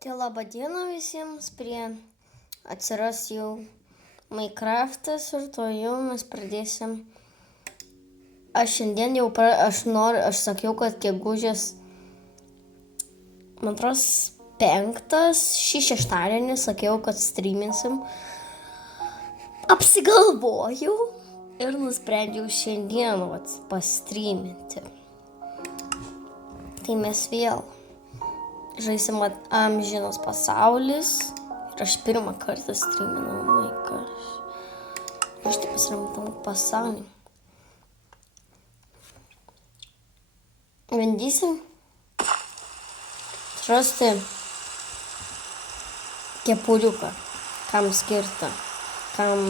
Tai laba diena visiems, prie atsiras jau Minecraftas ir to jau mes pradėsim. Aš šiandien jau, aš sakiau, kad gegužės, man atrodo, 5, šį šeštadienį sakiau, kad streaminsim. Apsigalvojau ir nusprendžiau šiandien pastreaminti. Tai mes vėl žaisim Amžinas pasaulis. Ir aš pirmą kartą streaminau, aš taip pasirimtam pasaulį. Bandysim rasti kepuriuką, kam skirta, kam...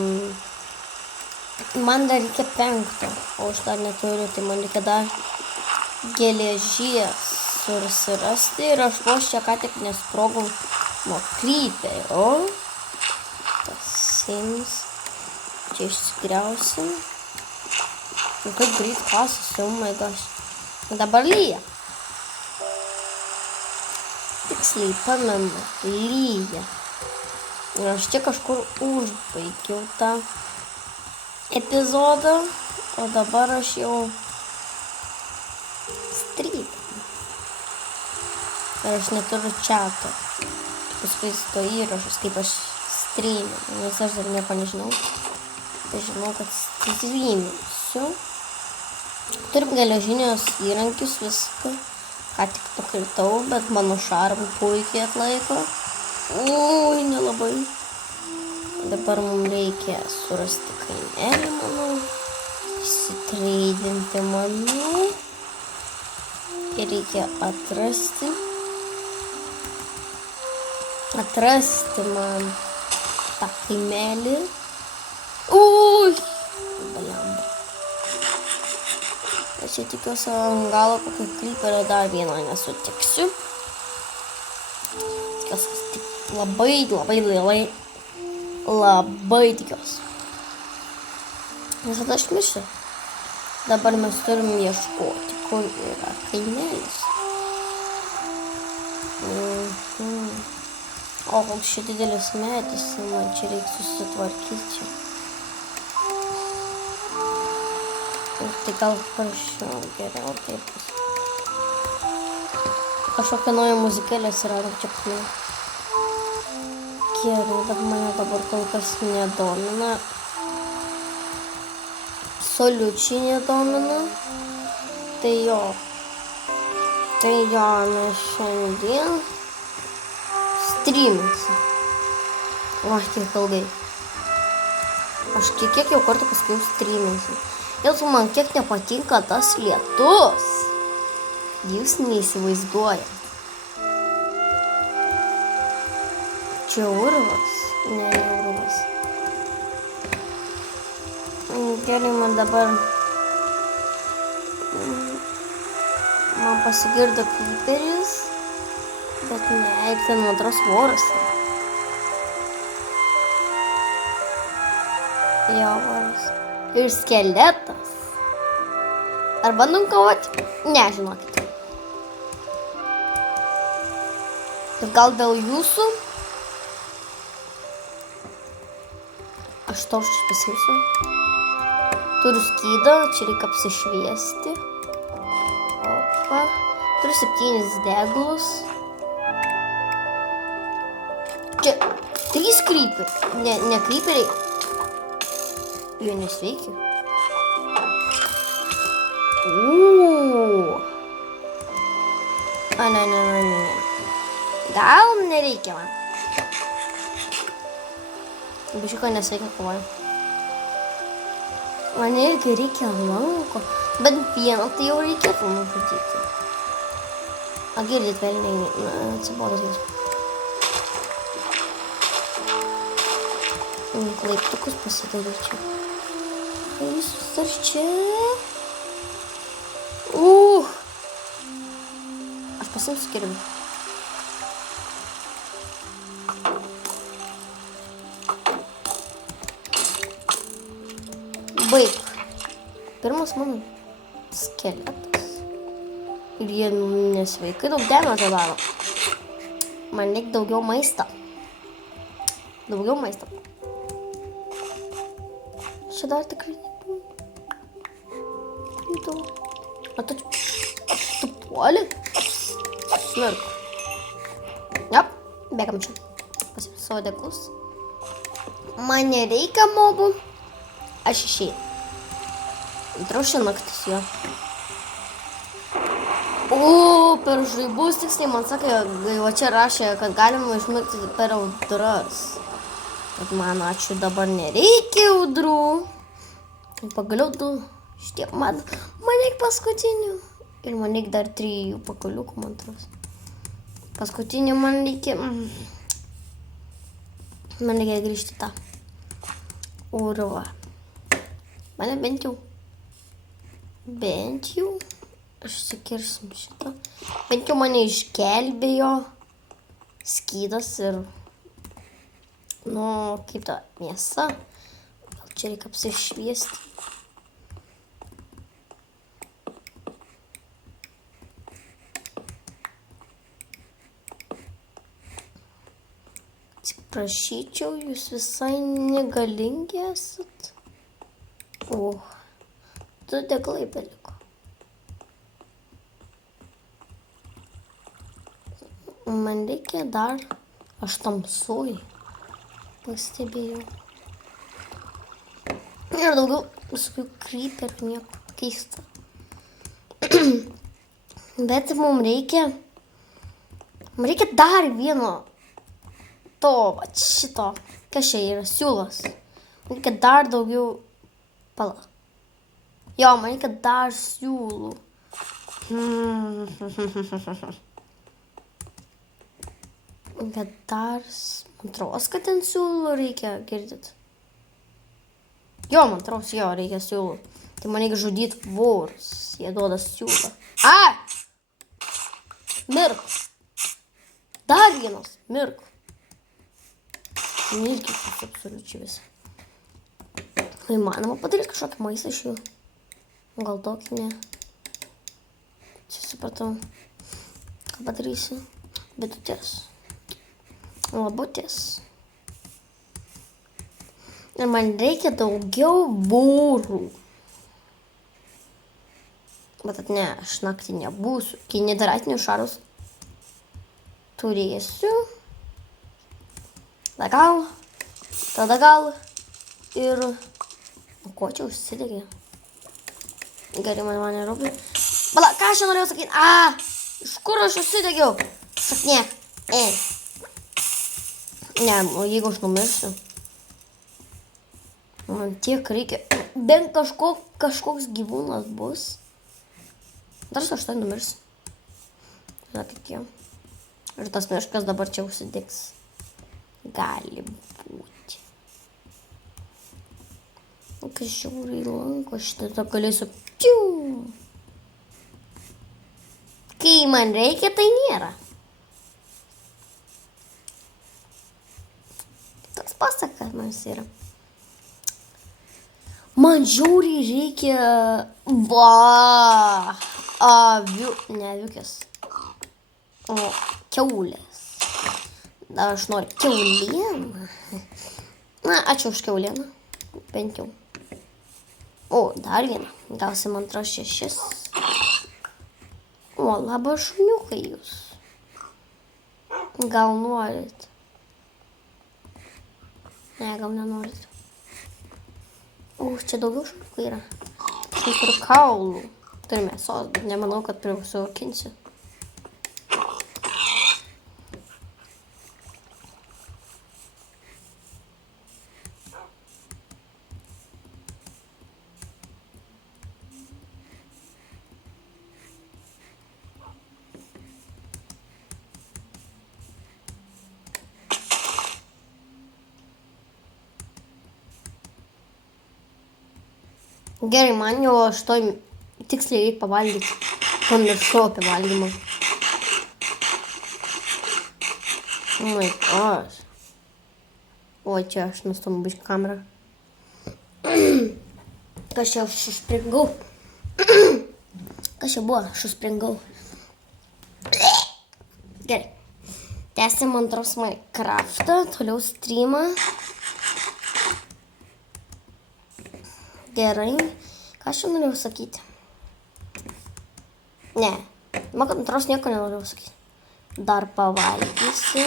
Man dar reikia 5, o aš dar neturiu, tai man reikia dar geležies susirasti ir aš vos čia ką tik nesprogau nuo kryperio. Pasiims, čia išsigriausim. Ir kaip greit kasasi, oh my gosh. Dabar lyja. Tiksliai pamenu, lyja. Ir aš čia kažkur užbaigiau tą epizodą, o dabar aš jau streaminu. Ir aš neturiu čato. Paskui to įrašus, kaip aš streaminu, nes aš dar nieko nežinau. Tai žinau, kad streaminsiu. Turim geležinius įrankius, viską. Ką tik nukritau, bet mano šarmai puikiai atlaiko. Ui, nelabai. Dabar mums reikia surasti kaimelį, manau. Įsitreidinti, manau. Ir reikia atrasti man tą kaimelį. Ui, baliamba. Aš čia tikiuosi ant galo kokio kryperio dar vieno nesutiksiu. Tikiuosi labai tikiuosi. Nes tada aš mirsiu. Dabar mes turim ieškoti, kur yra kaimelis. O, koks čia didelis medis, man čia reikia susitvarkyti čia. Ir tai gal prašiau, geriau taip. Kažkokia nauja muzikėlė atsirado čia prie. Gerai, bet mane dabar kol kas nedomina. Absoliučiai nedomina. Tai jo, mes šiandien streaminsim. O, kiek ilgai. Aš kiek jau kartų pasakiau streaminsim. Dėl man kiek nepatinka tas lietus. Jūs neįsivaizduojat. Čia urvas? Ne urvas. Gerai, man dabar... Man pasigirdo kryperis. Bet ne, ten antras voras. Jo, voras. Ir skeletas. Ar bandom kovoti? Ne, žinokit. Ir gal dėl jūsų? Aš torčius pasimsiu. Turiu skydą, čia reikia apsišviesti. Opa. Turiu 7 deglus. Čia 3 kryperiai. Ne kryperiai. Jie nesveikia. Ne. Gal nereikia man. Bišiko nesveikia kovoja. Man irgi reikia lanko. Bet vieną tai jau reikėtų nužudyti. A, girdit, velniai, atsibodas jūs. Laiptukus pasidaryčiau. Visus dar čia. Aš pasimsiu kirvį. Baig. Pirmas mano skeletas. Ir jie nesveikai daug dėmesio daro. Man reikia daugiau maisto. Daugiau maisto. Čia dar tikrai nebuvo. O tu puoli? Smirk. Jop, bėgam čia. Pasiimsiu savo deklus. Man nereikia mobų. Aš išėjau. Traušia naktis jo. O, per žaibus tiksliai man sakė, va čia rašė, kad galima išmigti per audras. Bet man ačiū dabar nereikia audrų. Pagaliau du. Šitie man reikia paskutinių. Ir man reikia dar 3 pakaliukų, man atrodo. Paskutinį man reikia... Man reikia grįžti tą urvą. Mane bent jau, aš sikirsim šitą. Bent jau mane išgelbėjo skydas ir, kaip ta mėsa. Gal čia reikia apsišviesti. Prašyčiau, jūs visai negalingi esat. O, 2 deglai beliko. Man reikia dar, aš tamsoj pastebėjau. Ir daugiau visokių kryperių, nieko keista. Bet mums reikia dar vieno. To, va, šito, kas čia yra, siūlas. Man reikia dar daugiau, pala. Jo, man reikia dar siūlų. Reikia dar, man atrodo, kad ten siūlų reikia, girdit. Jo, man atrodo, jo, reikia siūlų. Tai man reikia žudyti vorus, jie duoda siūlą. Mirk. Dar vienas, mirk. Mirkis absoliučiai visą. Įmanoma padaryti kažkokį maistą iš jų. Gal tokį ne. Čia supratau. Ką padarysiu? Bitutės. Labutės. Ir man reikia daugiau vorų. Bet ne, aš naktį nebūsiu. Kai nedaratinių šarus turėsiu. Tada gal ir... Ko čia užsidegė? Gerai, man nerūpi. Bala, ką aš čia norėjau sakyti? Iš kur aš užsidegiau? Saknėk. Ne, jeigu aš numirsiu. Man tiek reikia. Bent kažkoks gyvūnas bus. Dar aš tai numirsiu. Na, tik jau. Ir tas miškas dabar čia užsidegs. Gali būti. Kai žiauriai lanko šitą galėsiu. Kai man reikia, tai nėra. Toks pasakas man yra. Man žiauriai reikia... Ne aviukės. O kiaulės. Dar aš noriu kiaulieną. Na, ačiū už kiaulieną. Bent jau. O, dar vieną. Gausim 2-6. O, labas šuniukai jūs. Gal norit? Ne, gal nenorit. O, čia daugiau šuniukų yra. Aš neturiu kaulų. Turiu mėsos, bet nemanau, kad prisiaukinsiu. Gerai, man jau aš to tiksliai reikia pavalgyti. Pamiršau apie valgymą. Oh my gosh. O, čia aš nustumu biškį kamerą. Kas čia aš užspringau? Kas čia buvo? Aš užspringau. Gerai. Tęsim antros Minecraftą, toliau streamą. Gerai. Ką aš čia norėjau sakyti? Ne. Man antros nieko nenorėjau sakyti. Dar pavalgysiu.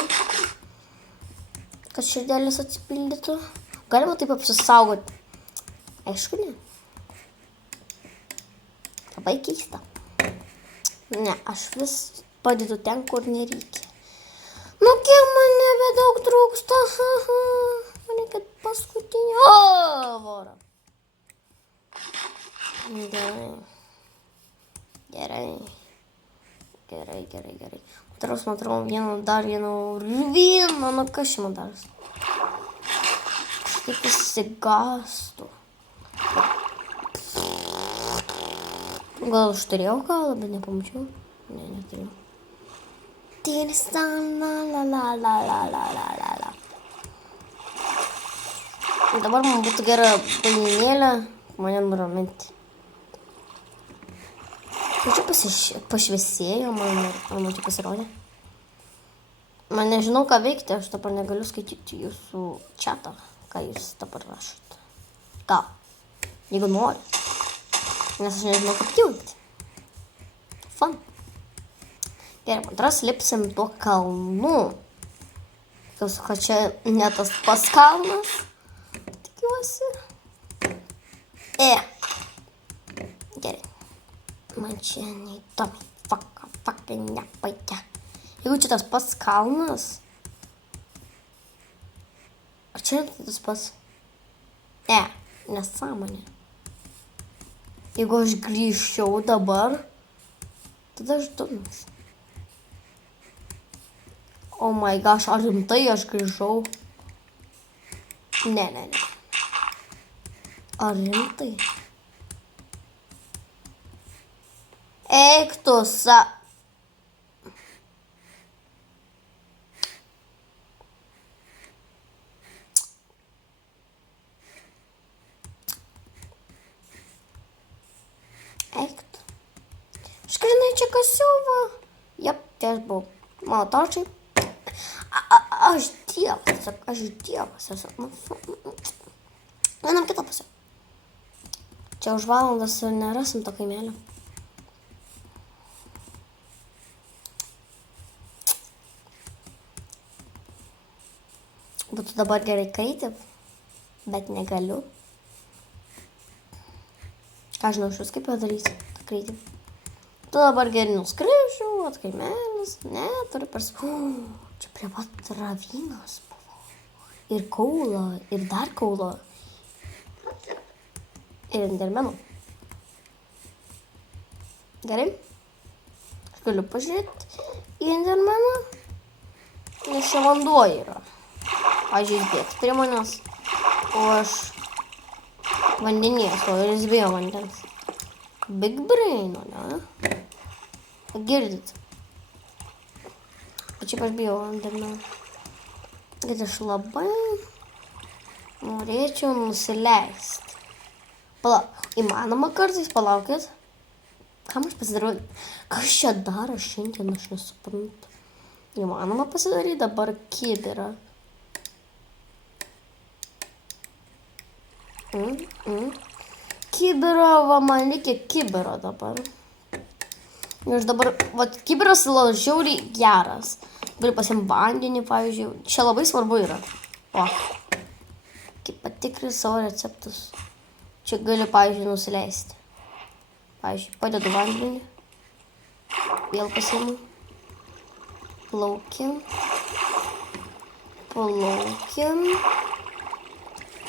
Kad širdelės atsipildytų. Galima taip apsisaugoti. Aišku, ne. Labai keista. Ne, aš vis padedu ten, kur nereikia. Nu, kiek man nebedaug trūksta. Man reikia paskutinio. O, voro. Gerai. Antros, man atrodo, dar vieno. Nu, kas čia man daras? Kažkaip įsigastų. Gal aš turėjau galą, bet nepamačiau. Ne, neturėjau. Dabar man būtų gera paninėlė mane nuraminti. Čia pašviesėjo, man čia pasirodė. Man nežinau, ką veikti, aš dabar negaliu skaityti jūsų chatą, ką jūs dabar rašote. Gal, jeigu nori. Nes aš nežinau, kaip veikti. Fun. Gerai, antras lipsim tuo kalnu. Kad čia ne tas pats kalnas. Tikiuosi. Gerai. Man čia neįdomi. Fakai nepaikia. Jeigu čia tas pats kalnas. Ar čia tas pats? Nesąmonė. Jeigu aš grįžčiau dabar, tada aš durnas. Oh my gosh, ar rimtai aš grįžau? Ne. Ar rimtai? Eik tu Aš grinai čia kasiau, va. Jep, tai aš buvau. Mano torčiai. Aš dievas esu. Vienam kitą pusę. Čia už valandas nerasim to kaimelio. Būtų dabar gerai kaitį, bet negaliu. Ką žinau, šis kaip padarysiu, tą kaitį. Tu dabar gerai nuskriaušiu, atkaimelis. Ne, turiu čia prie pat ravynas buvo. Ir kaulo, ir dar kaulo. Ir endermenų. Gerai. Aš galiu pažiūrėti į endermeną. Nes čia vanduo yra. Pavyzdžiui, jis bėgs prie manęs. O aš vandenės, o jis bijo vandens. Big braino, ne? Girdit? Bet šiaip aš bijau vandenų. Bet aš labai norėčiau nusileisti. Palauk, įmanoma kartais, palaukit. Kam aš pasidarau? Kas čia daro šiandien, aš nesuprantu. Įmanoma pasidaryti dabar kibirą. Kibiro, va, man reikia kibiro dabar. Aš dabar, va, kibiras žiauriai geras. Galiu pasiimti vandenį, pavyzdžiui. Čia labai svarbu yra. O, kaip patikrinti savo receptus. Čia galiu, pavyzdžiui, nusileisti. Pavyzdžiui, padedu vandenį. Vėl pasiimu. Plaukiam.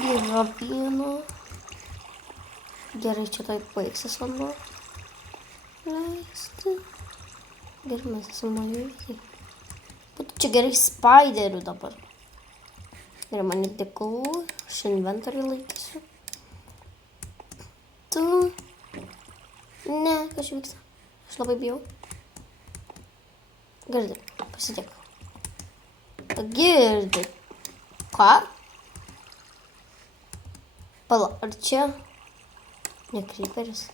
Yra vieno. Gerai, čia tai baigsis vanduo. Leisti. Gerai, mes esame mažiukai. Būtų čia gerai spaiderių dabar. Ir man įtiklų. Aš inventorių laikysiu. Tu. Ne, kas vyksta. Aš labai bijau. Girdi, pasidėk. Girdi. Ką? Pala, ar čia ne kryperis?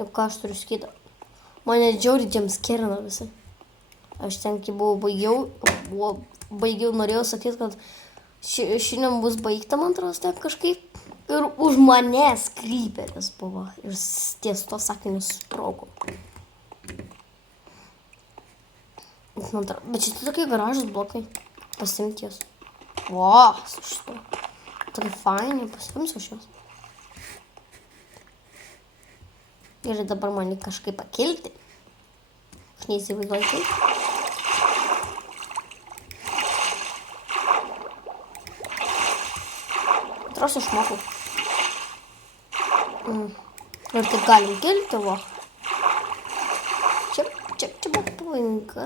Jau ką aš turiu skydą? Mane džiauri jumpscarino visai. Aš ten, kai baigiau, norėjau sakyti, kad šiandien bus baigta, man atrodo, taip kažkaip. Ir už manęs kryperis buvo. Ir ties to sakinius sprogo. Bet šitie tokie gražus blokai. Pasimti juos. O, su šito. Tokie faini, pasimsiu šios. Ir dabar man kažkaip pakilti. Aš neįsivaizduoju kaip. Atrodo išmokau. Ir taip galim kilti, va. Čia buvo pavojinga.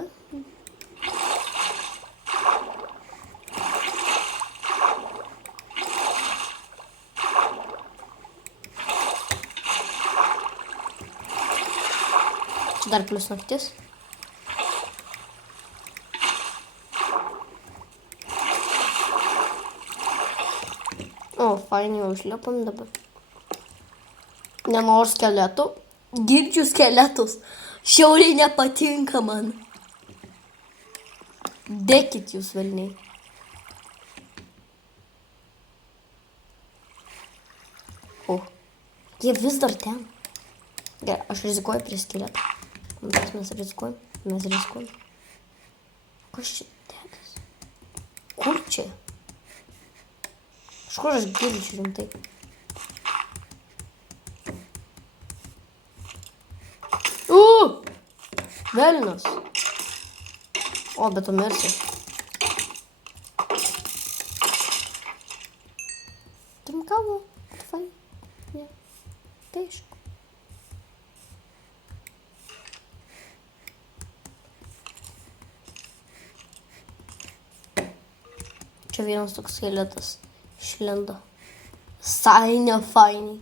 Čia dar plius naktis. O, fainai, jau išliepam dabar. Nenoriu skeletų. Girdžiu skeletus. Šiauriai nepatinka man. Dėkit jūs velniai. O, jie vis dar ten. Gerai, aš rizikuoju prie skeletų. Mes rizikuojam. Kas čia dedas? Kur čia? Iš kur aš girdžiu rimtai? Velnias. O, bet tu mirsi. Tam kavo? Fain. Ne. Tai aišku. Čia vienas toks skeletas išlindo. Visai ne fainiai.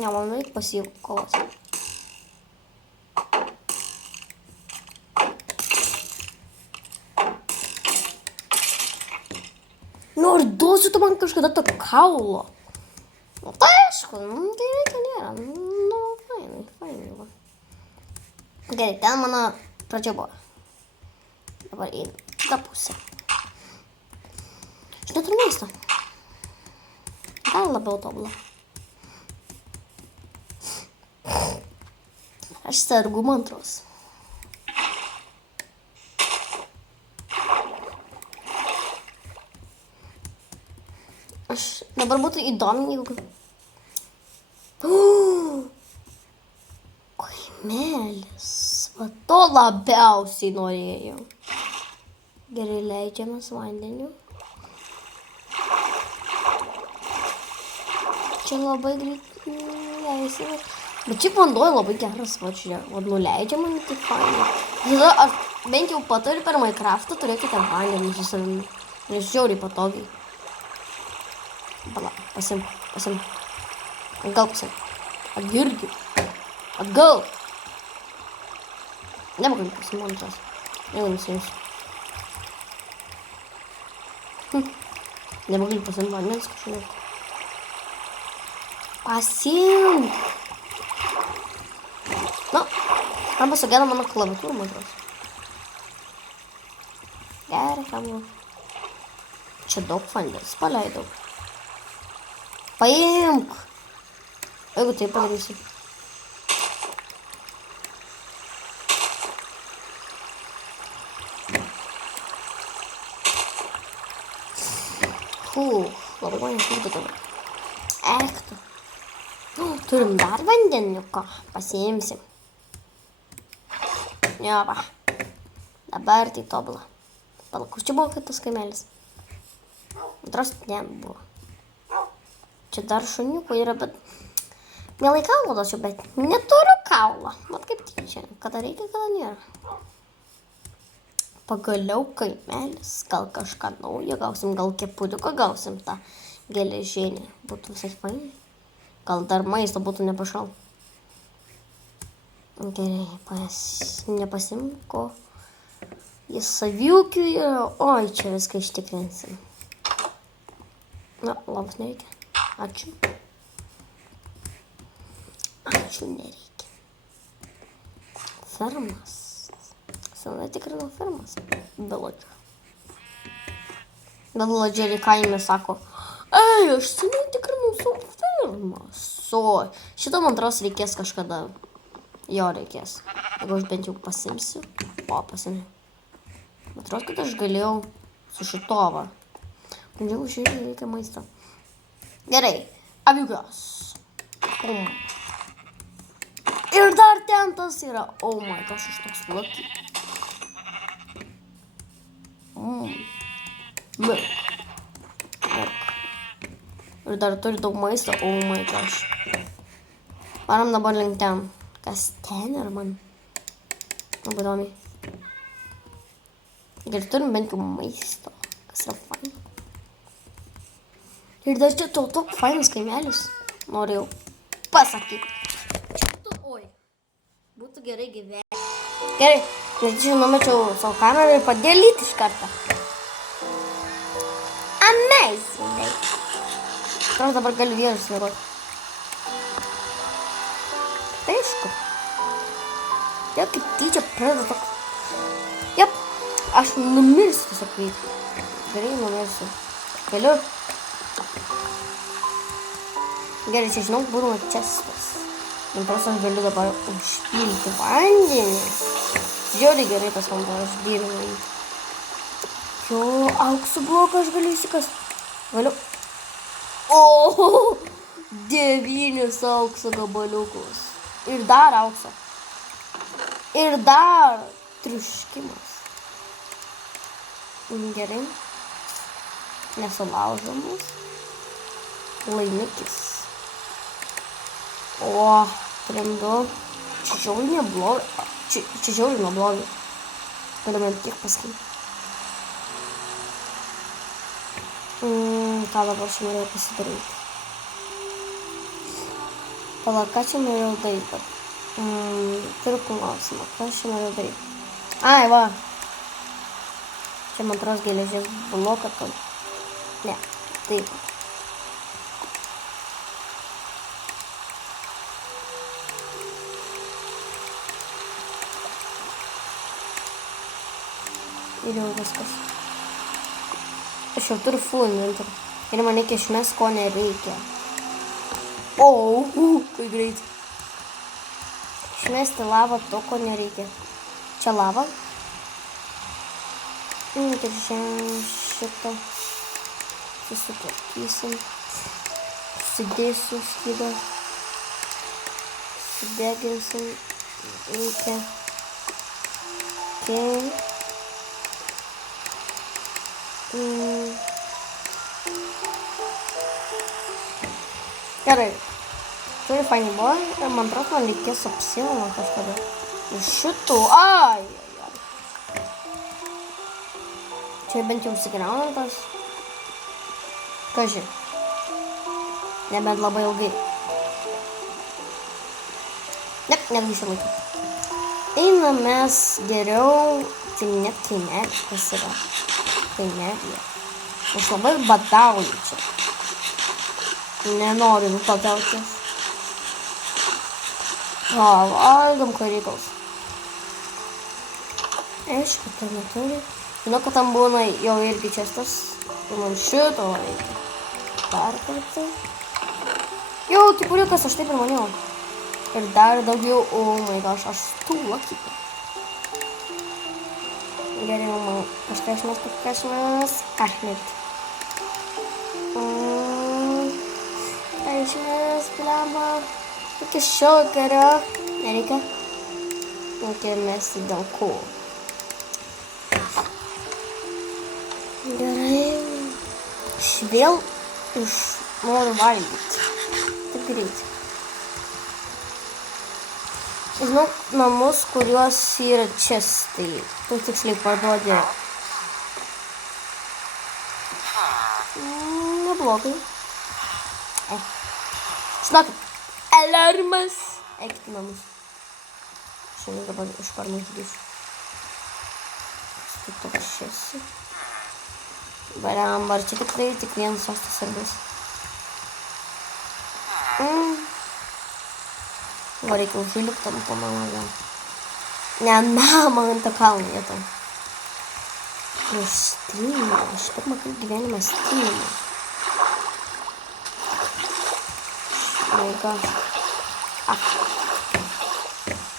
Nemanai pasikovas. Nu, ar duosiu tu man kažkada to kaulo? Nu, tai aišku, tai reikia nėra. Nu, fainai, va. Gerai, ten mano pradžia buvo. Dabar į kitą pusę. Aš neturiu maisto. Dar labiau tobulą. Aš sergu mantros. Aš dabar būtų įdomi, jeigu... Kaimelis. Va to labiausiai norėjau. Gerai leidžiamas vandeniu. Čia labai greit leisime. Bet šiaip vanduoja labai geras, va čia, va nuleidžia man taip fainai. Tada aš bent jau patariu per Minecraftą turėkite vandenį su savimi. Nes žiauriai patogiai. Pala, pasim. Atgal pasim. Atgirgi. Atgal. Nebegaliu pasim, man atrodo. Jeigu nusiimsiu. Nebegaliu pasim vandens kažkaip. Pasim. Nu, arba sugėda mano klaviatūrą, man atrodo. Gerai, kamu. Čia daug vandens paleidau. Paimk. Jeigu taip padarysiu. Labai nekūrdu dabar. Ektu. Turim dar vandeniuko. Pasiimsim. Jo, va. Dabar tai tobula. Pala, kur čia buvo kitas kaimelis? Atrodo, ten buvo. Čia dar šuniukų yra, bet... Mielai kaulą duosiu, bet neturiu kaulą. Mat kaip tyčia. Kada reikia, kada nėra. Pagaliau kaimelis. Gal kažką naujo gausim, gal kepuliuką gausim tą geležinį. Būtų visai fainai. Gal dar maisto būtų nepašal. Gerai, nepasimko. Jis saviūkių yra. Oi, čia viską ištikrinsim. Na, labas nereikia. Ačiū. Ačiū nereikia. Fermas. Senai tikrino fermas. Belodžio. Belodžerį kaime sako. Ei, aš senai tikrinau savo fermas. Šitą man atrodo reikės kažkada. Jo reikės. Jeigu aš bent jau pasimsiu. O, pasimsiu. Atrodo, kad aš galėjau su šitova. Bandžiau žiūrėti, reikia maisto. Gerai. Aviukas. Ir dar ten tas yra. Oh my gosh, aš toks lucky. Milk. Ir dar turi daug maisto. Oh my gosh. Varam dabar link ten. Kas ten yra man? Labai įdomiai. Ir turim bent jau maisto. Kas yra fain. Ir dar čia toks fainas kaimelis. Norėjau pasakyti. Oi. Būtų gerai gyventi. Gerai. Nes čia numečiau savo kamerą ir padėlyti iš karto. Amazing. Aš dabar galiu vėžus vėruoti. Tai aišku. Jau kaip tyčia pradeda toks. Jep. Aš numirsiu tiesiog veikti. Gerai, numirsiu. Galiu. Gerai, čia žinau, būdama čestas. Antras aš galiu dabar užpilti vandenį. Žiauriai gerai tas vanduo, aš birinu. Jo, auksų bloką aš galiu įsikas. Galiu. O, 9 aukso gabaliukus. Ir dar aukso. Ir dar triuškimas. Gerai. Nesulaužomas. Laimikis. O, turim čia žiauriai neblogai. Čia žiauriai neblogai. Galime tiek pasakyti. Ką dabar čia norėjau pasidaryti? Pala, ką čia norėjau daryti? Turiu klausimą. Ką čia norėjau daryti? Ai, va. Čia man atrodo geležies bloką. Ne, taip. Ir jau viskas. Aš jau turiu full inventory. Ir man reikia išmest, ko nereikia. O, kai greit. Išmesti lavą to, ko nereikia. Čia lava. Ir šitą. Susitvarkysim. Sudėsiu skydą. Sudeginsim. Reikia. Okay. Gerai. Turi fainį buvo. Ir man atrodo, man reikės apsivalo kažkada. Iš šitų. Ai. Čia bent jau užsigraunatas. Kaži. Nebent labai ilgai. Ne, negrįšiu laiką. Einam mes geriau. Tai net kaimelį, kas yra. Kaimelį. Aš labai badauju čia. Nenoriu badauti. O, valgom karikals. Aišku, tai neturi. Žinau, kad tam būna jau irgi čestas. Ir man šito reikia. Dar kartą. Jau, tipuliukas, aš taip ir maniau. Ir dar daugiau. Oh my gosh, aš tų lakyti. Gerai, man kažkas. Ahmet. Kažkas, blamba. Iki šokerio. Nereikia. Reikia mesti dėl ko. Gerai. Aš vėl noriu valgyti. Taip greit. Žinau namus, kuriuos yra čestai. Tu tiksliai parduodė. Neblogai. Žinokit, alarmas. Eikit į namus. Šiandien dabar iš karto išgysiu. Štai toks šiesi. Bariam, ar čia tikrai tik vienas sostas svarbus. O reikia užlipti tam po mano gal. Ne, namą ant to kalno vietą. Aš streaminu, aš pirmą kartą gyvenimą streaminu. Oh my gosh.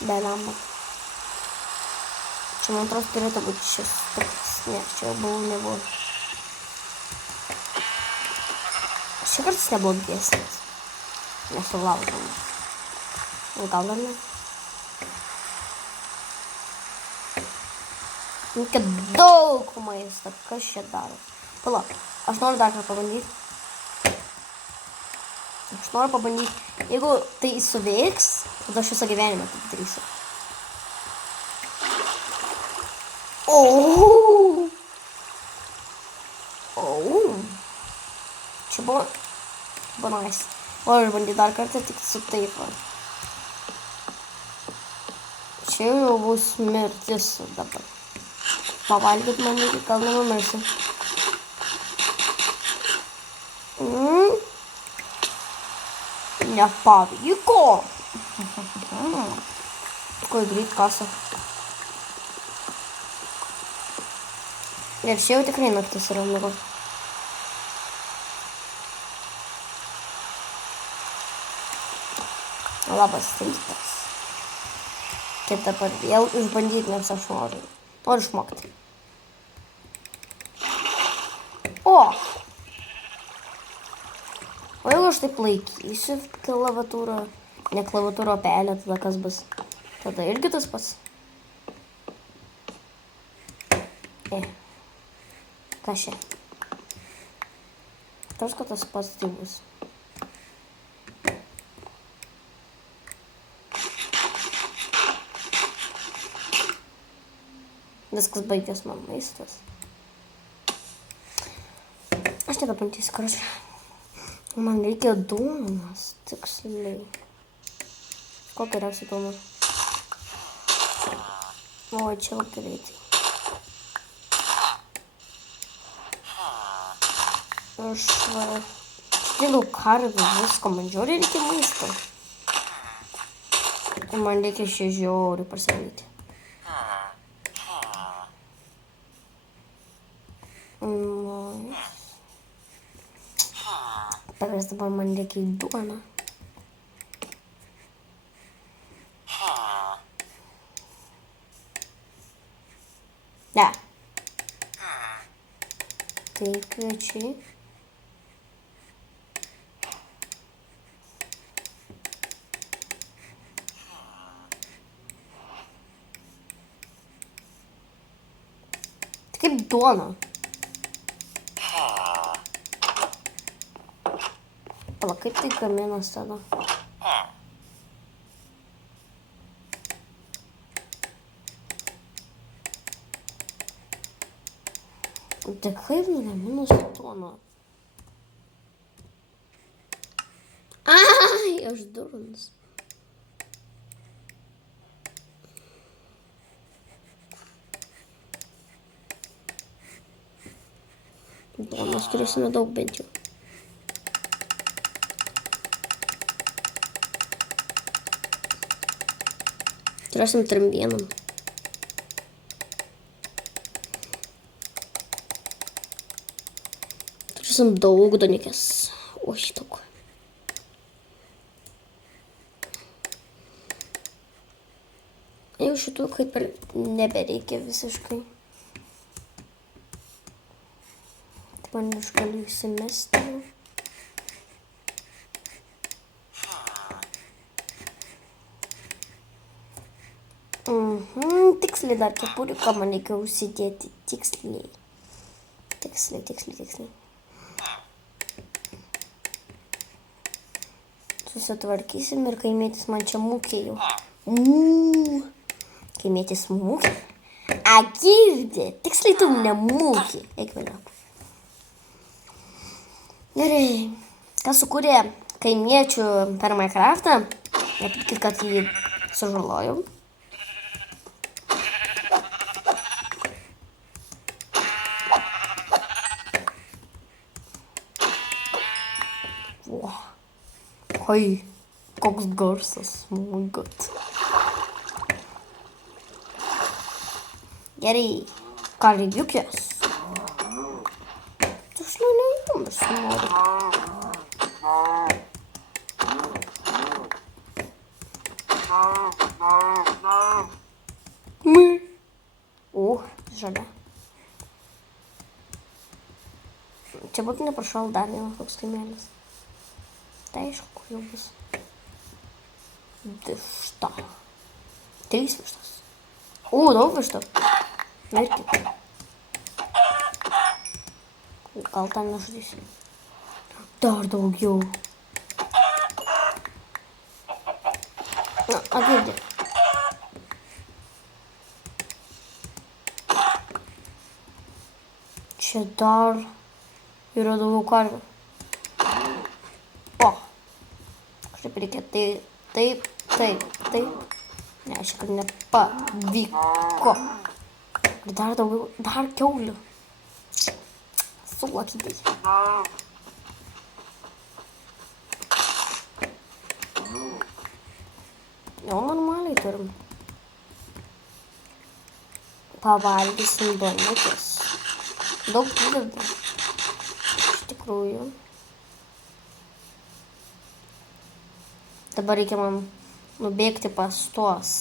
Belamba. Čia man atrodo turėtų būti šis toks. Ne, čia buvo, nebuvo. Šį kartas nebuvo gesnis. Nesulaužamas. Gal dar ne? Reikia daug maisto. Kas čia daro? Pala, aš noriu dar ką pabandyti. Aš noriu pabandyti. Jeigu tai suveiks, tada aš visą gyvenimą taip darysiu. Čia buvo nice. O aš bandyti dar kartą tik su taip. Čia jau bus mirtis dabar. Pavalgyt man reikia, gal nenumirsiu. Nepavyko. Kuo greit kasa. Ir čia jau tikrai naktis yra miegot. Labas rytas. Tai dabar vėl išbandyti, nes aš noriu išmokti. O jeigu aš taip laikysiu klaviatūrą, ne klaviatūrą pelę, tada kas bus? Tada irgi tas pats. Kas čia? Tarsi, kad tas pats tai bus. Viskas baigęs man maistas. Aš nebebandysiu, kur aš. Man reikia duonos, tiksliai. Ko geriausiai duonos? O, čia jau greitai. Aš daug karvių, visko, man žiauriai reikia maisto. Ir man reikia šį žiauriai pasivalyti. Perės dabar man reikia į duoną. Ne. Tai kviečiai. Tai kaip duona. Pala, kaip tai gaminas tada? Tai kaip gaminus duoną? Ai, aš durnas. Duonos turėsime daug bent jau. Turėsim 3 vienam. Turėsim daug donikės. O šitauk. Jau šitų kaip ir nebereikia visiškai. Taip man aš galiu įsimesti. Tiksliai dar kepuriuką man reikia užsidėti. Tiksliai. Susitvarkysim ir kaimėtis man čia mūkė jau. Kaimėtis mūkė? Girdė. Tiksliai tu nemūkė. Eik vėliau. Gerai. Kas sukūrė kaimiečių per Minecraftą? Nepykit, kad jį sužalojau. Oi, koks garsas, oh my god. Gerai, karaliukės. Tiksliau neįdomus noriu. Žalia. Čia būtų neprašal dar vienas toks kaimelis. Tai aišku, kur jau bus. Višta. 3 vištas. Daug vištų. Mirkit. Gal ten nežudysiu. Dar daugiau. Na, atgirdi. Čia dar yra daugiau karvių. Kažkaip reikia taip. Ne, aš kad nepavyko. Ir dar daugiau, dar kiaulių. Sulakytai. Jau normaliai turim. Pavalgysim duonutės. Daug prideda. Iš tikrųjų. Dabar reikia man nubėgti pas tuos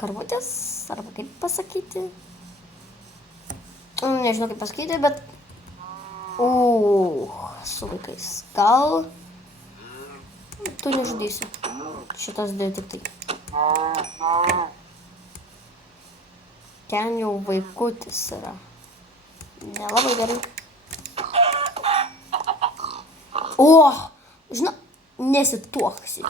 karvutės, arba kaip pasakyti. Nežinau kaip pasakyti, bet... Su vaikais. Gal... Tu nežudysi. Šitas dėl tik tai. Ten jau vaikutis yra. Nelabai gerai. Žinau, nesituoksi.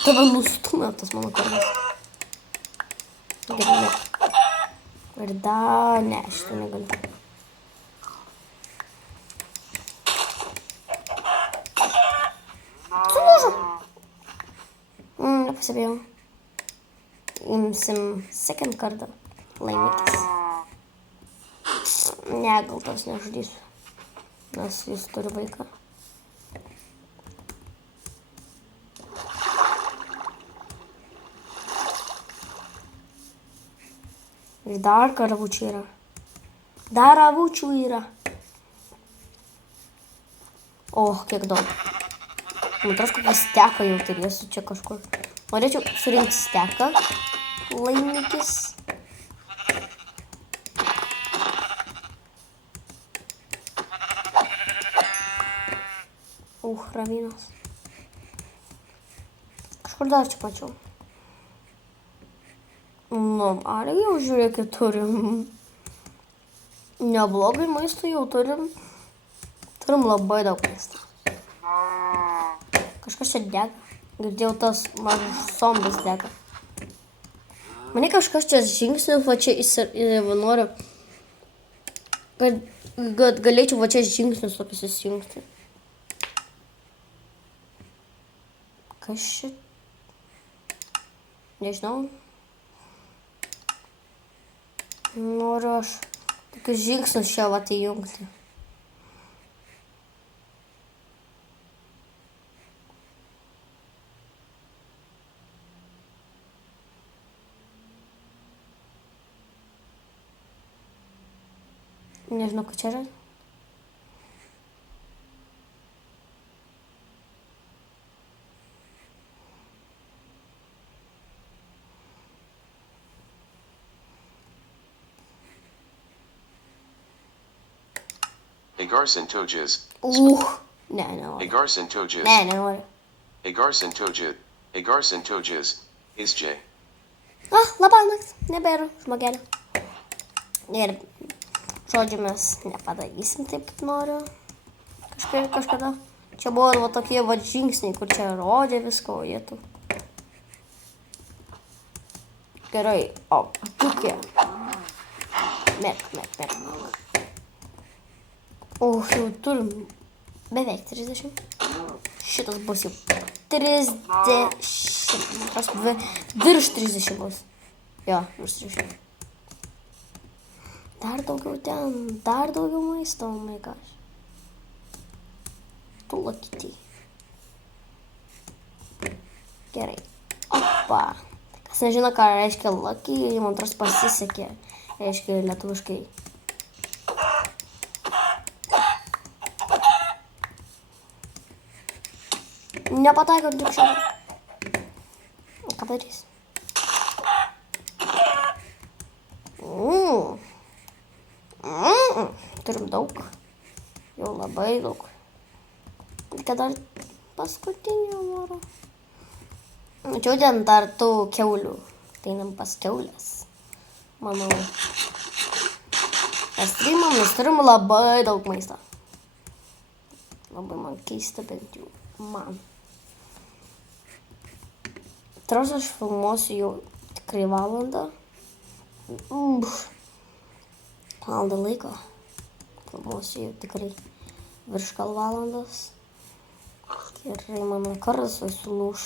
Tave nustumė tas mano karvas. Gerai. Ir dar ne, šitą negaliu. Nepasibėjau. Imsim second kartą. Laimikis. Ne, gal tos nežudysiu. Nes jis turi vaiką. Ir dar karvučių yra. Dar avučių yra. Kiek daug. Trošku steką jau turėsiu čia kažkur. Norėčiau surinkti steką. Laimikis. Ravynas. Kažkur dar čia pačiau. Ar jau žiūrėkit turim. Neblogai maisto jau turim. Turim labai daug maisto. Kažkas čia dega. Girdėjau tas mažas zombis dega. Mane kažkas čia žingsnių va čia noriu. Kad galėčiau va čia žingsnius tokius įsijungti. Kas čia? Nežinau. Noriu aš tokius žingsnius čia va įjungti. Nežinau, ką čia yra. Agar Centoges. Ne, nenoriu. Agar Centoges. Ne, nenoriu. Agar Centoges is J. Labanakt, nebėra žmogelio. Ir žodžiu mes nepadarysim taip, kaip noriu. Kažkada. Čia buvo va tokie va žingsniai, kur čia rodė viską, o jėtų. Gerai, tokie. Merk. Jau turim beveik 30. Šitas bus jau 30. Virš 30 bus. Jo, virš 30. Dar daugiau ten, dar daugiau maisto, oh my gosh. Tu lakyti. Gerai. Opa. Kas nežino, ką reiškia lucky, man atrodo pasisekė. Reiškia lietuviškai. Nepataiko tik šiandien. Ką padarys? Turim daug. Jau labai daug. Reikia dar paskutinio oro. Mačiau ten dar tų kiaulių. Tai einam pas kiaulės. Manau. Mes streamam, mes turim labai daug maisto. Labai man keista bent jau. Man. Tros aš filmuosiu jau tikrai valandą. Valandą laiko. Filmuosiu jau tikrai virš gal valandos. Gerai, mano kardas vai sulūš.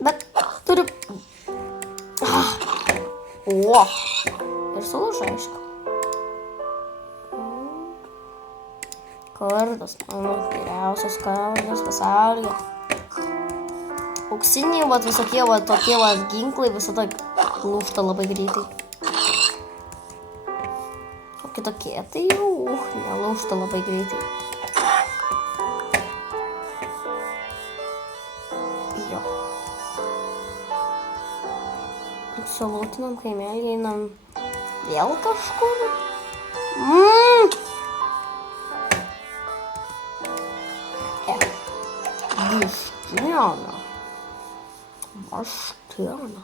Bet turiu... O! Ir sulūš, aišku. Kardas, mano geriausias kardas pasaulyje. Auksiniai, vat visokie, vat tokie, vat ginklai visada lūžta labai greitai. O kitokie, tai jau nelūžta labai greitai. Jo. Sulūtinam kaimelį, einam vėl kažkur. Vištiena. Vištiena.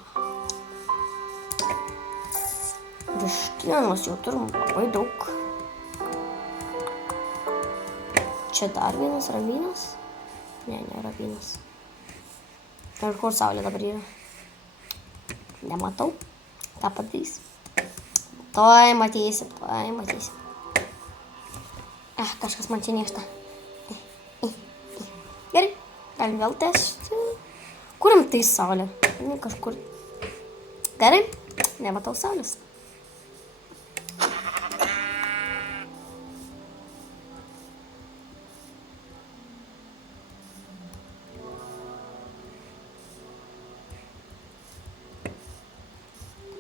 Vištienos jau turim labai daug. Čia dar vienas ravynas? Ne, nėra vynas. Ir kur saulė dabar yra? Nematau. Ką padarys? Tuoj matysim, tuoj matysim. Kažkas man čia nyksta. Gerai, galim vėl tęsti. Kuriam tai saulė? Kažkur. Gerai, nematau saulės.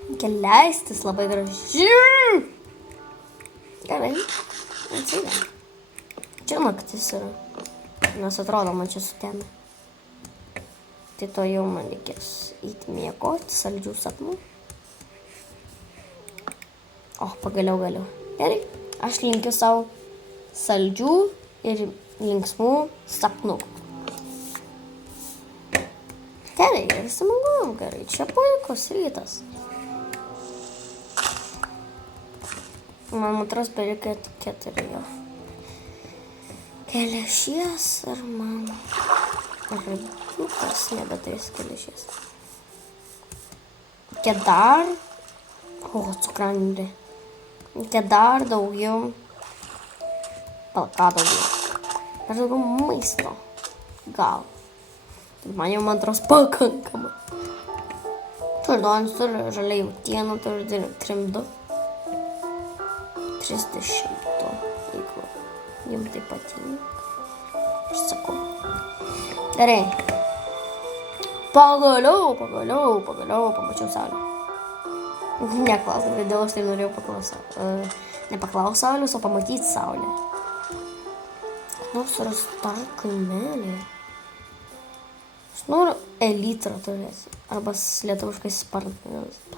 Reikia leistis labai gražiai. Gerai, atsėdė. Čia naktis yra. Nes atrodo, man čia sutemė. Tai to jau man reikės eiti miegoti, saldžių sapnų. O, pagaliau galiu. Gerai, aš linkiu savo saldžių ir linksmų sapnų. Gerai, ir smagu, gerai, čia puikus rytas. Man atrodo, bereikia 4 jo. Geležies ir man rabiukas nebetais geležies. Reikia dar... O, cukrandė. Reikia dar daugiau... Ką daugiau? Dar daugiau maisto. Gal. Man jau man atrodo pakankama. Turiu duonis, turiu žaliai jautieną, turiu trimdu. 30, jeigu jums tai patinka. Aš sakau. Gerai. Pagaliau pamačiau saulę. Neklausau, dėl aš tai norėjau paklausau. Nepaklausau saulės, o pamatyti saulę. Nors dar kaimelį. Aš noriu elytrą turėti. Arba lietuviškai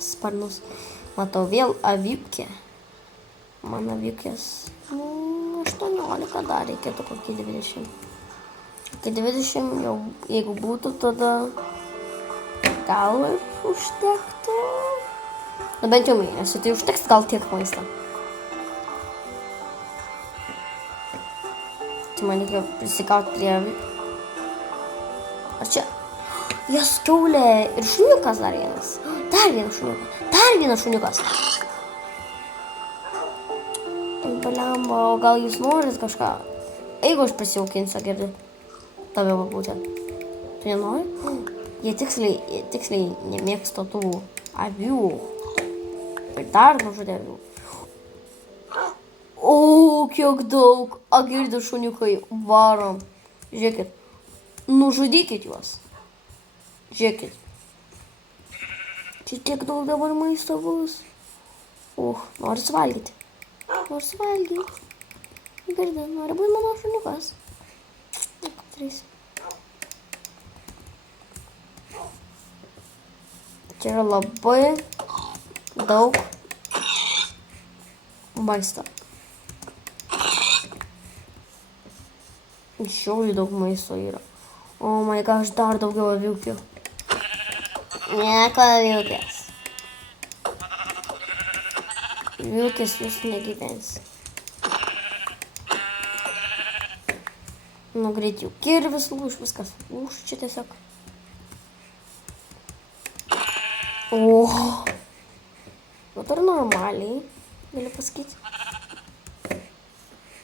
sparnus. Matau vėl avypkę. Man avypkės 18 dar reikėtų kokį 20. Kai 20 jau, jeigu būtų, tada gal ir užtektų. Na bent jau mėnesį, tai užteks gal tiek maisto. Tai man reikia prisikauti prie... Ar čia... Jos kiaulė ir šuniukas dar vienas. Dar vienas šuniukas. Baliamba, o gal jūs norit kažką? Jeigu aš prisijaukinsiu, girdi, tave va būtent. Tu nenori? Jie tiksliai nemėgsta tų avių. Ir dar nužudėjau. O, kiek daug. Agirdi šuniukai, varom. Žiūrėkit. Nužudykit juos. Žiūrėkit. Čia tiek daug dabar maisto bus. Nori suvalgyti. Nori suvalgyti. Girdi, nori būti mano šuniukas. Čia yra labai daug maisto. Žiauriai daug maisto yra. Oh my gosh, dar daugiau aviukių. Nieko aviukės. Aviukės jūs negyvens. Nu, greit jau kirvis lūš, viskas lūš čia tiesiog. Bet ar normaliai, galiu pasakyti.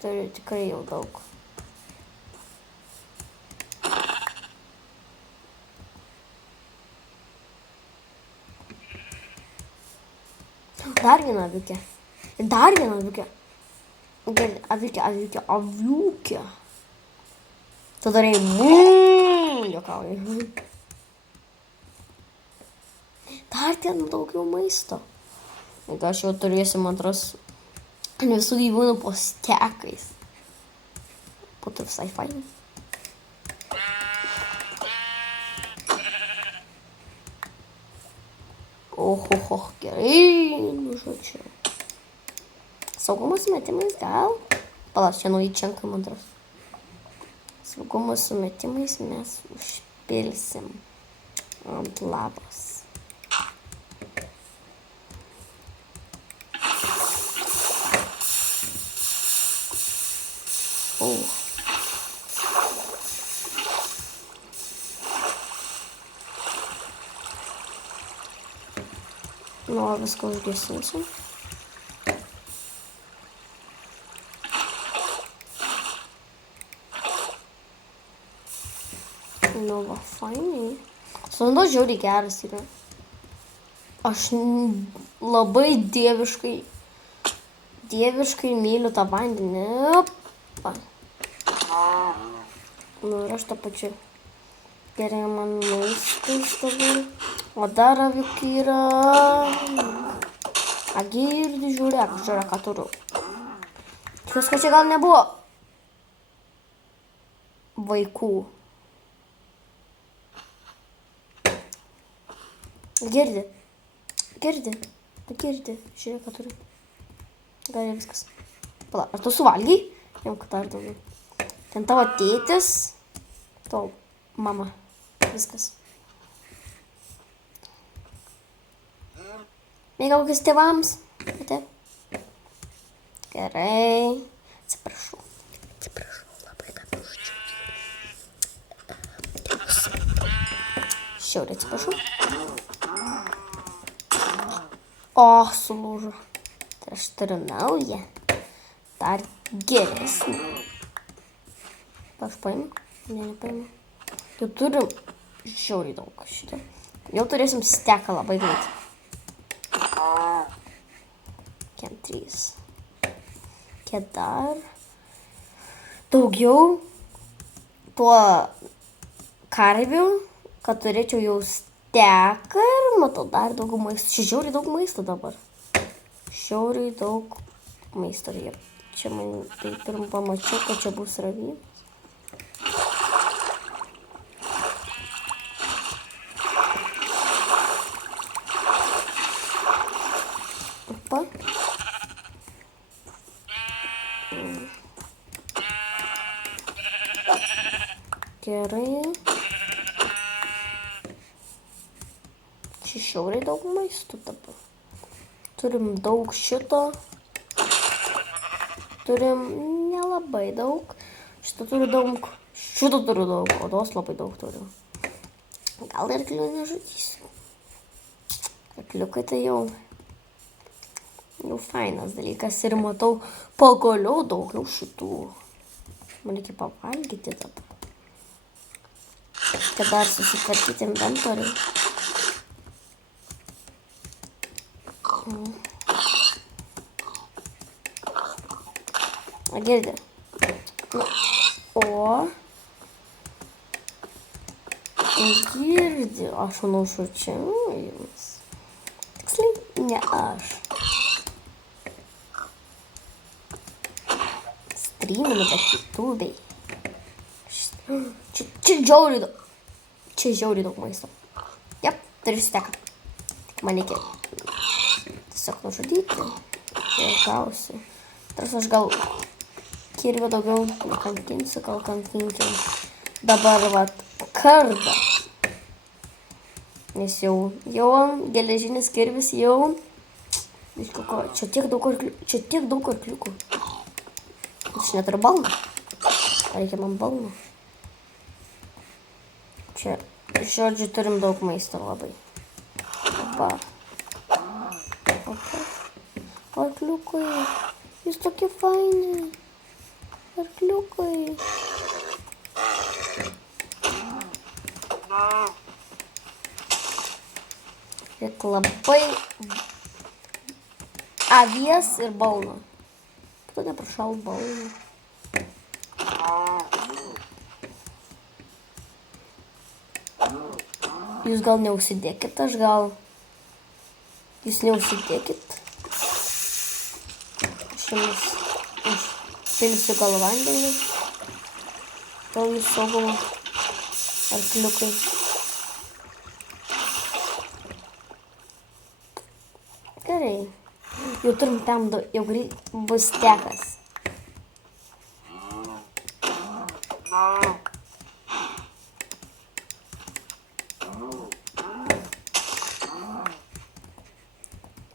Turiu tikrai jau daug. Dar viena aviukė. Dar viena aviukė. Aviukė. Tu darai juokauju. Dar ten daugiau maisto. Jeigu aš jau turėsim antras visų gyvūnų po stekais. Būtų visai fainai. Gerai, žodžiu. Saugumo sumetimais gal? Palauk, čia nauji čenkai antras. Saugumo sumetimais mes užpilsim ant labas. Nu, viską užgesinsiu. Nu, va, fainai. Vanduo žiauriai geras yra. Aš labai dieviškai myliu tą vandenį. Opa. Nu, ir aš tą pačiu. Gerai, man maistas dabar. O dar aviukė yra. Agirdi, žiūrėk, ką turiu. Tikiuosi, kad čia gal nebuvo vaikų. Girdi. Žiūrėk, ką turiu. Gal viskas. Pala, ar tu suvalgiai? Jau, kad dar daugiau. Ten tavo tėtis. Tavo mama. Viskas. Mėgaukis tėvams. Gerai. Atsiprašau, labai kad užčiausiu. Šiauriai atsiprašau. Sulūžo. Tai aš turiu naują. Dar geresnį. Aš paimu? Ne, nepaimu. Jau turim žiauriai daug šitą. Jau turėsim steką labai greit. Kiek 3. Kiek dar daugiau tuo karvių, kad turėčiau jau steką ir matau dar daugiau maisto. Čia žiauriai daug maisto dabar. Žiauriai daug maisto. Čia man taip ir pamačiau, kad čia bus ravybės. Gerai. Čia žiauriai daug maisto dabar. Turim daug šito. Turim nelabai daug. Šito turiu daug. Šito turiu daug. Odos labai daug turiu. Gal ir arklių nežudysiu. Arkliukai tai jau fainas dalykas. Ir matau pagaliau daugiau šitų. Man reikia pavalgyti dabar. Kad dar susitvarkyti inventorių. Girdi. Na, o. Girdi. Aš manau, čia jums. Tiksliai, ne aš. Streaminu, bet YouTube'ai. Čia žiauriai daug. Čia žiauriai daug maisto. Jep, turiu steką. Man reikia tiesiog nužudyti. Ir gausiu. Tarsi aš gal kirvio daugiau nekankinsiu, gal kankinsiu. Dabar vat kardą. Nes jau geležinis kirvis jau. Čia tiek daug arkliukų. Aš neturiu balno. Reikia man balno. Čia, žodžiu, turim daug maisto labai. Opa. Opa. Arkliukai. Jūs tokie faini. Arkliukai. Reik labai avies ir balno. Tu neprašal balno. Jūs gal neužsidėkit, aš gal... Jūs neužsidėkit. Aš jums užpilsiu gal vandenį. Gal jūs saugumo arkliukai. Gerai. Jau turim tam, jau greit bus tekas.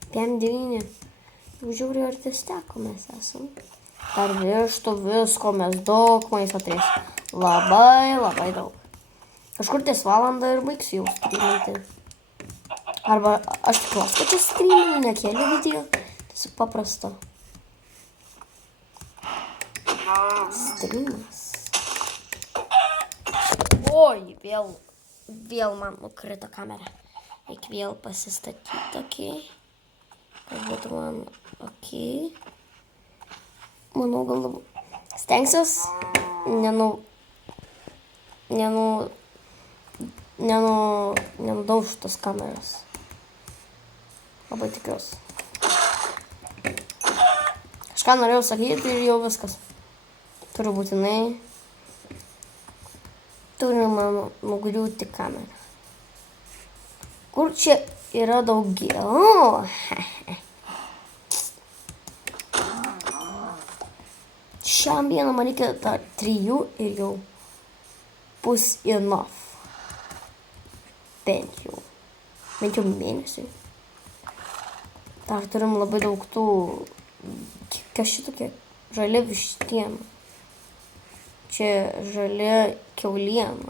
PM9. Jau žiūriu, ar ties teko mes esam. Dar vištų visko, mes daug maisto turėsim. Labai daug. Kažkur ties valandą ir baigsiu jau streaminti. Arba aš tikiuosi, kad čia streaminu, nekėliu video. Tiesiog paprasta. Streamas. Oi, vėl man nukrito kamera. Reikia vėl pasistatyti tokį. Kad būtų man okei. Manau, gal stengsiuos nenudaužti tos kameros. Labai tikiuosi. Kažką norėjau sakyti ir jau viskas. Turiu būtinai. Turime nugriūti kamerą. Kur čia yra daugiau? Šiam dieną man reikia dar 3 ir jau bus enough. Bent jau mėnesiui. Dar turim labai daug tų, kas šitokie, žali vištiena. Čia žali kiauliena.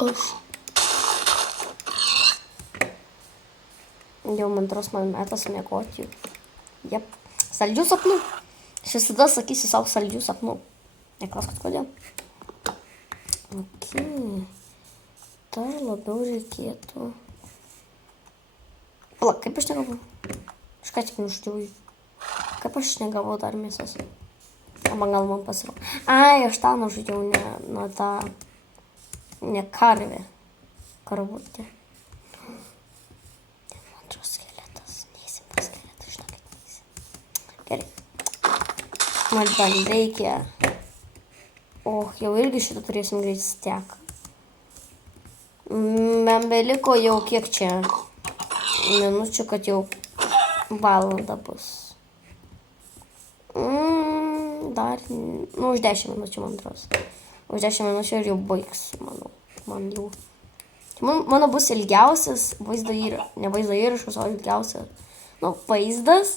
Aš. Jau man metas miegoti. Jep. Saldžių sapnų. Aš visada sakysiu savo saldžių sapnų. Neklauskit kodėl. Okay. Dar labiau reikėtų. Pala, kaip aš negavau? Aš ką tik nužudžiau. Kaip aš negavau dar mėsos? O man gal man pasirau. Ai, aš tą nužudžiau, ne tą... Ne karvė. Karvutė. Antras skeletas. Neįsim tą skeletą, žinokit, neįsim. Gerai. Man dar reikia. Jau irgi šitą turėsim greit steką. Man beliko jau kiek čia minučių, kad jau valanda bus. Dar, už 10 minučių, man atrodo. Už 10 minučių ir jau baigsiu, manau. Mano bus ilgiausias vaizdo įrašas, ne vaizdo įrašas, o ilgiausias, vaizdas,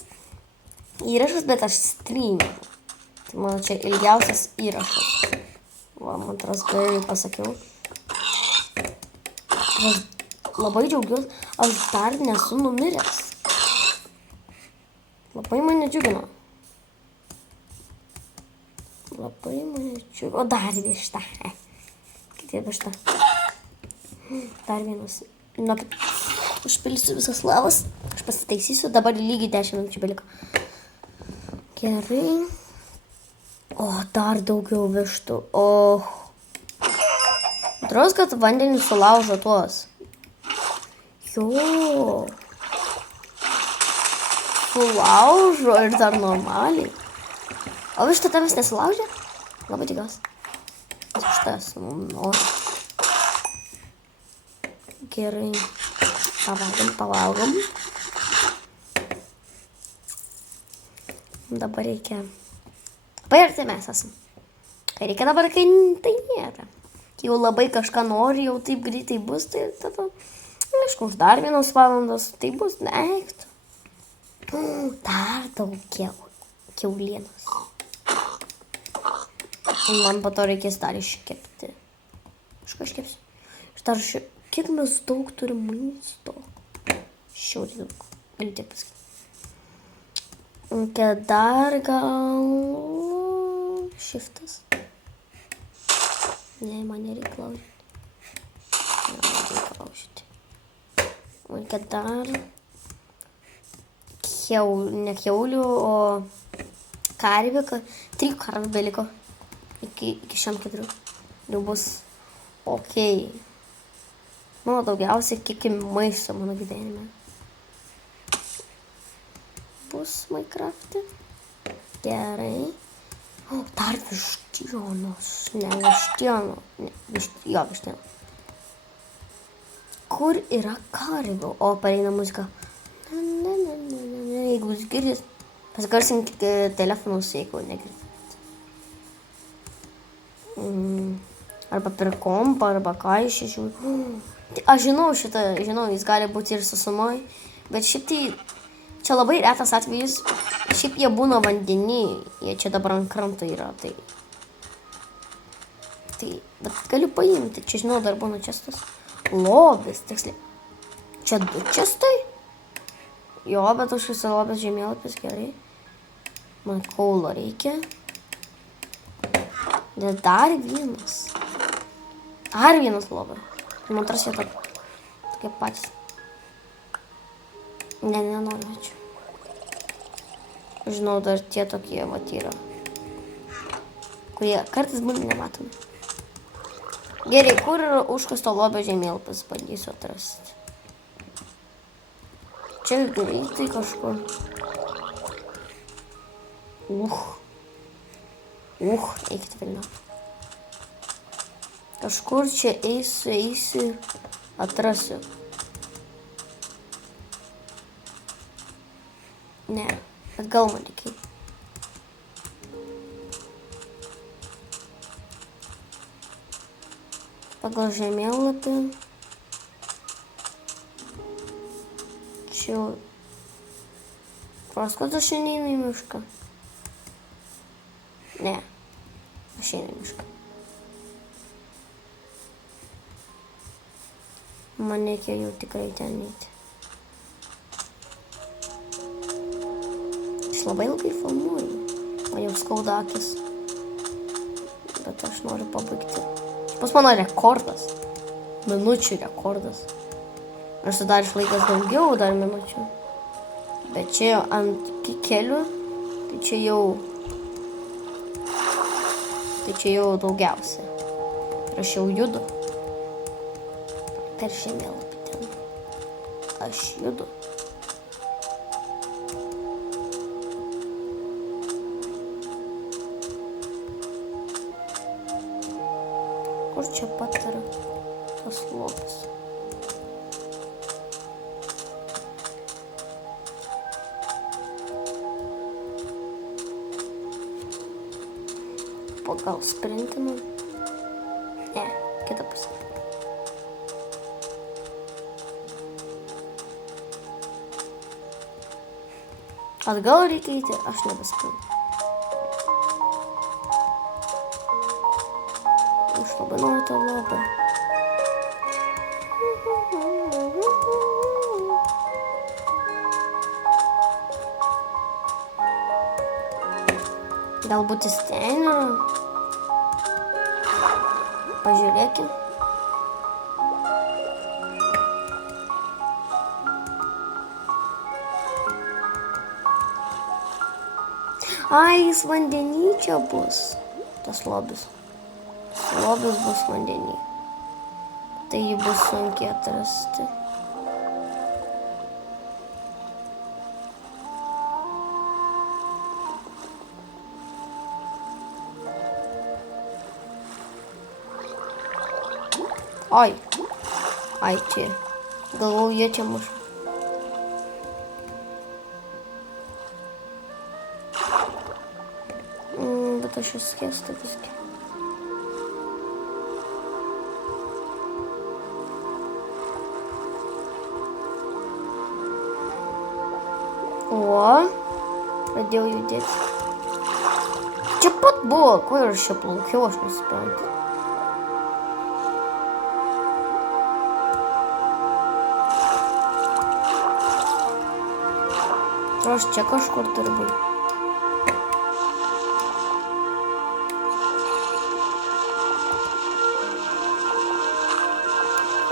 įrašas, bet aš streaminu. Tai mano čia ilgiausias įrašas. Va, man atrodo, gerai pasakiau. Aš labai džiaugiuosi, aš dar nesu numiręs. Labai mane džiugino. O dar višta. Kaip višta. Dar vienas. Užpilsiu visas lavas. Aš pasitaisysiu, dabar lygiai 10 minučių beliko. Gerai. O, dar daugiau vištų. O. Atrodo, kad vandenį sulaužo tuos. Jo. Sulaužo ir dar normaliai. O višta tavęs nesulaužė? Labai tikiuosi. Vištas nori. Gerai. Pavalgom. Dabar reikia. Labai arti mes esam. Reikia dabar, kai tai nėra. Jau labai kažką nori, jau taip greitai bus, tai tada, aišku, už dar 1 valandos, tai bus neiktų. Dar daugiau kiaulienos. Man po to reikės dar iškepti. Aš kažkepsiu. Aš dar kiek mes daug turim maisto. Šiauriai daug. Galiu tiek pasakyti. Dar gal šiftas. Ne, man nereikia laužyti. Nereikia laužyti. Reikia dar ne kiaulių, o karvių. 3 karvių beliko. Iki šiam 4. Jau bus ok. Mano daugiausiai kiek maisto mano gyvenime. Bus Minecraft'e. Gerai. O, dar vištienos. Ne, vištieno. Jo, vištieno. Kur yra karvių? O, pareina muzika. Jeigu jūs girdit, pasigarsinkite telefonus, jeigu negirdit. Arba per kompą, arba ką iš žiūriu. Aš žinau šitą, jis gali būti ir susumoj, bet šiaip tai čia labai retas atvejis. Šiaip jie būna vandenį, jie čia dabar ant kranto yra, tai bet galiu paimti, čia žinau, dar būna čestas. Lobis, tiksliai. Čia 2 čestai? Jo, bet už visą lobės žemėlapis gerai. Man kaulo reikia. Dar 1. Dar 1 lobė. Man atrodo, jie tokie patys. Ne, nenoriu, ačiū. Žinau, dar tie tokie vat yra, kurie kartais būna nematomi. Gerai, kur yra užkasto lobio žemėlapis, bandysiu atrasti. Čia greitai kažkur. Eikite vilniau. Kažkur čia eisiu, atrasiu. Ne, bet gal man reikia. Pagal žemėlapį. Čia jau. Praskot, aš neinu į mišką. Ne, aš einu į mišką. Man reikia jau tikrai ten eiti. Aš labai ilgai filmuoju. Man jau skauda akis. Bet aš noriu pabaigti. Pas mano rekordas. Minučių rekordas. Aš sudaręs laikas daugiau dar minučių. Bet čia ant kelių, tai čia jau daugiausia. Ir aš jau judu. Per žemėlapį ten. Aš judu. Kur čia pat yra tas lobis? Gal sprintinu? Ne, kita pusė. Atgal reikia eiti, aš nebesprintu. Aš labai noriu tą lobą. Galbūt jis ten yra. Pažiūrėkim. Ai, jis vandenį čia bus. Tas lobis. Lobis bus vandenį. Tai jį bus sunkiai atrasti. Ai. Ai, čia. Galvau, jie čia muša. Bet aš esu skėsta visgi. O, pradėjau judėti. Čia pat buvo, ko ir aš čia plaukiau, aš nesuprantu. Aš čia kažkur turiu būti.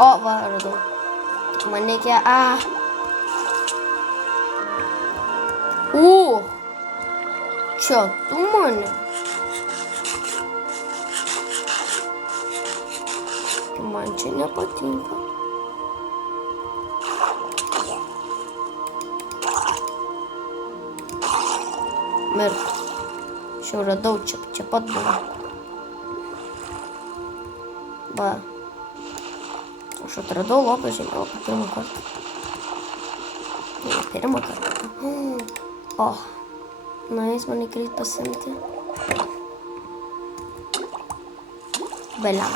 O, va, radau. Man reikia... Čia tu mane. Man čia nepatinka. Mirk. Čia radau, čia pat buvo. Va. Aš atradau lopą žemėlapį pirmą kartą. Ne, pirmą kartą. O. Na, jis man greit pasimti. Beliam.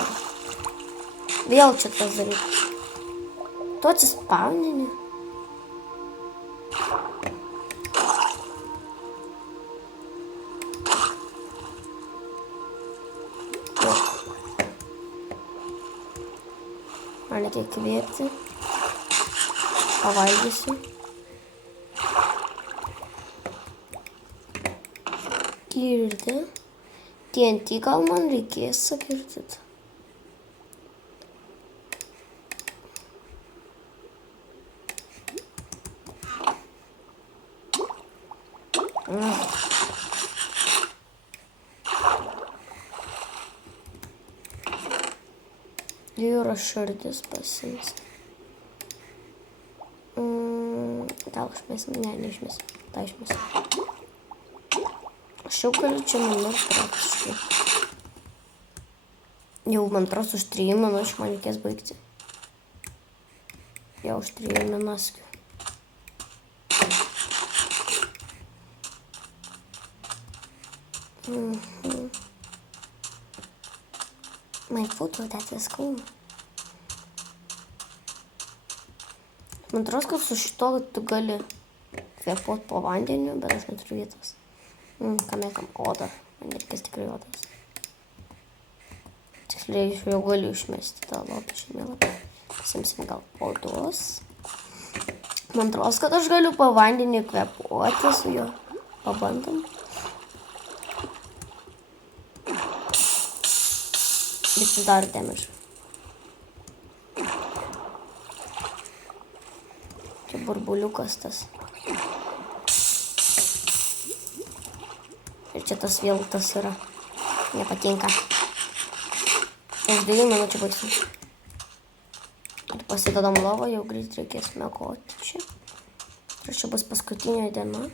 Vėl čia tas dalykas. Tu atsispaunini. Man reikia įkvėpti. Pavalgysiu. Girdi. TNT gal man reikės sakirtyti. Jūros širdis pasims. Gal išmesim? Ne, neišmesim. Ta išmesim. Aš jau galiu čia numirt praktiškai. Jau man atrodo už 3 minučių man reikės baigti. Jau už 3 minučių. My photo, that is cool. Man atrodo, kad su šito tu gali kvėpuot po vandeniu, bet aš neturiu vietos. Kam oda. Man reikės tikrai odas. Tiksliai, aš jau galiu išmesti tą lopą žemėlapį. Pasimsim gal odos. Man atrodo, kad aš galiu po vandenį kvėpuoti su juo. Pabandom. Bet dar damage. Čia burbuliukas tas. Ir čia tas vėl tas yra. Nepatinka. Už 2 minučių baigsim. Ir pasidedam lovą, jau greit reikės miegoti čia. Ir čia bus paskutinė diena.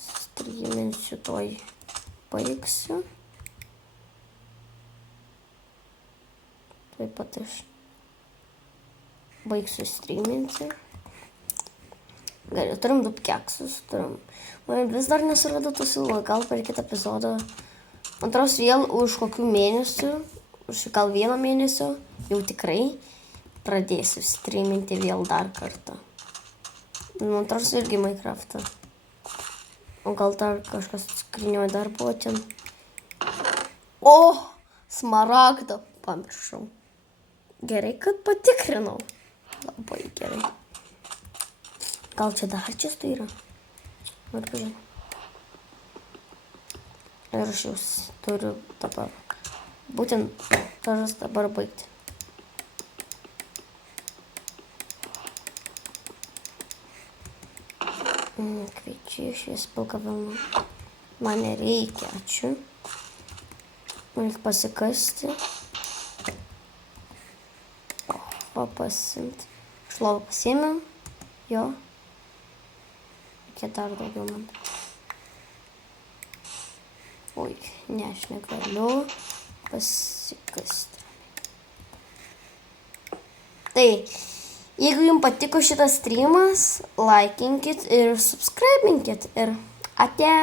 Streaminsiu toj baigsiu. Taip pat aš baigsiu streaminti. Gerai, turim 2 keksus, turim. Man vis dar nesurado tų siūlo, gal per kitą epizodą. Man atrodo, vėl už kokių mėnesių, už gal 1 mėnesio, jau tikrai pradėsiu streaminti vėl dar kartą. Man atrodo, irgi Minecraftą. O gal dar kažkas skrinioje dar buvo ten. O, smaragdą pamiršau. Gerai, kad patikrinau. Labai gerai. Gal čia dar čia yra? Ir pažiūrėjau. Ir aš jau turiu dabar. Būtent tažas dabar baigti. Kviečiai švies pilka vilna. Man nereikia, ačiū. Reikia pasikasti. O pasimti. Šlovą pasiėmėm. Jo. Reikia dar daugiau man. Oi, ne, aš negaliu pasikasti. Tai, jeigu jums patiko šitas streamas, laikinkit ir subscribinkit ir ate.